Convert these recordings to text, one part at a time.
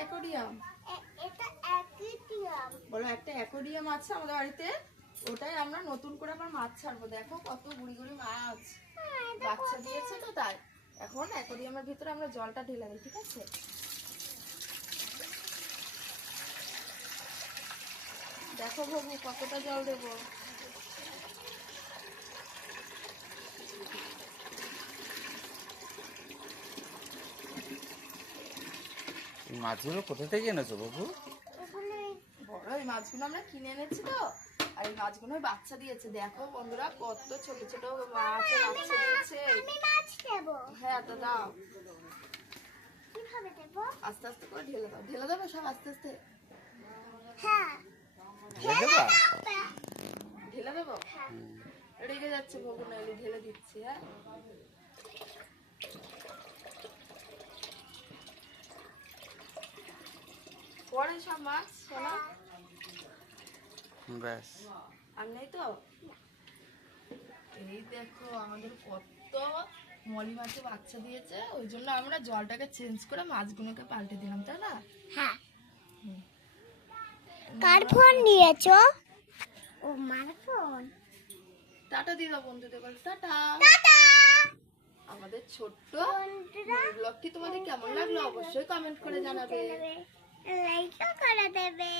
এটা অ্যাকোরিয়াম এটা টিয়াম বলো একটা অ্যাকোরিয়াম আছে আমাদের বাড়িতে? ওটাই আমরা নতুন করে আবার মাছ ছাড়বো। দেখো কত গুড়ি গুড়ি মাছ। বাচ্চা দিয়েছে তো তাই। এখন অ্যাকোরিয়ামের ভিতরে আমরা জলটা ঢেলে দিই ঠিক আছে? দেখো বাবু কতটা জল দেবো। এই মাছগুলো কোথা থেকে এনেছো বাবু? বড় এই মাছগুলো আমরা কিনে এনেছি তো। আর এই মাছগুলো বাচ্চা দিয়েছে। দেখো বন্ধুরা কত ছোট ছোট মাছ বাচ্চা দিয়েছে। হ্যাঁ তো দাও। আস্তে আস্তে করে ঢেলে দাও। ঢেলে দেবে সব আস্তে আস্তে? হ্যাঁ। ঢেলে ঢেলে দেবো? হ্যাঁ। রেগে যাচ্ছে ভগু নাইলে ঢেলে দিচ্ছি হ্যাঁ? পরে সব মাছ শোনা। ব্যাস। আর নেই তো? এই দেখো আমাদের কত মলি মাছে বাচ্চা দিয়েছে ওই জন্য আমরা জলটাকে চেঞ্জ করে মাছগুলোকে পাল্টে দিলাম তাই না? হ্যাঁ। কার ফোন নিয়েছো? ও মার ফোন। টাটা দিয়ে দাও বন্ধুদের বল টাটা। টাটা। আমাদের ছোট্ট ব্লগটি তোমাদের কেমন লাগল অবশ্যই কমেন্ট করে জানাবে। লাইকও করে দেবে।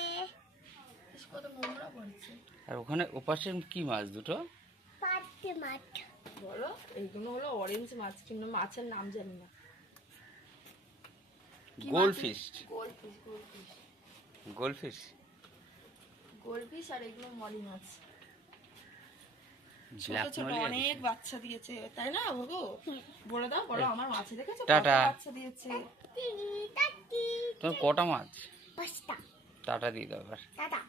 কত নোংরা পড়েছে আর ওখানে ওপাশে কি মাছ দুটো? বলো এইগুলো হলো অরেঞ্জ মাছ কিন্তু মাছের নাম জানি না। Gold fish gold fish gold fish gold fish gold fish আর এগুলো মলি মাছ। ছোট ছোট অনেক বাচ্চা দিয়েছে তাই না বাবু? বলে দাও বলো আমার মাছে দেখেছ? টাটা। বাচ্চা দিয়েছে? তোমার কটা মাছ? পাঁচটা। টাটা দিয়ে দাও এবার। টাটা।